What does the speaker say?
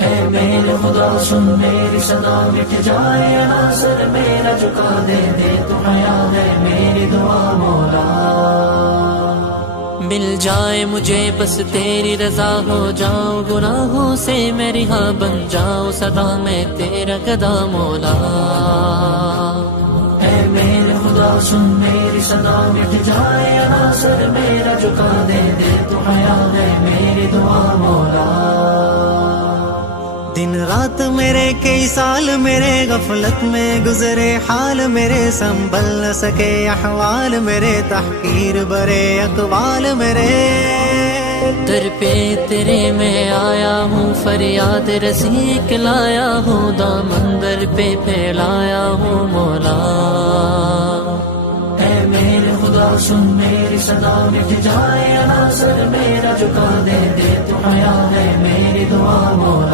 اے میرے خدا سن میری صدا، مٹ جائے عناصر میرا جھکا دے، دے تو حیا ہے میری دعا مولا۔ مل جائے مجھے بس تیری رضا، ہو جاؤں گناہوں سے میں رہا، بن جاؤں سدا میں تیرا گدا مولا۔ اے میرے خدا سن میری صدا، مٹ جائے عناصر میرا جھکا دے، دے تو حیا ہے میری دعا مولا۔ دن رات میرے کئی سال میرے غفلت میں گزرے، حال میرے سنبھل نہ سکے احوال میرے، تحقیر برے اقوال میرے۔ در پہ تیرے میں آیا ہوں، فریاد رسی کے لایا ہوں، دامن در پہ پھیلایا ہوں مولا۔ اے میرے خدا سن میری صدا، مٹ جائے عناصر میرا جھکا دے، دے تو حیا ہے میری دعا مولا۔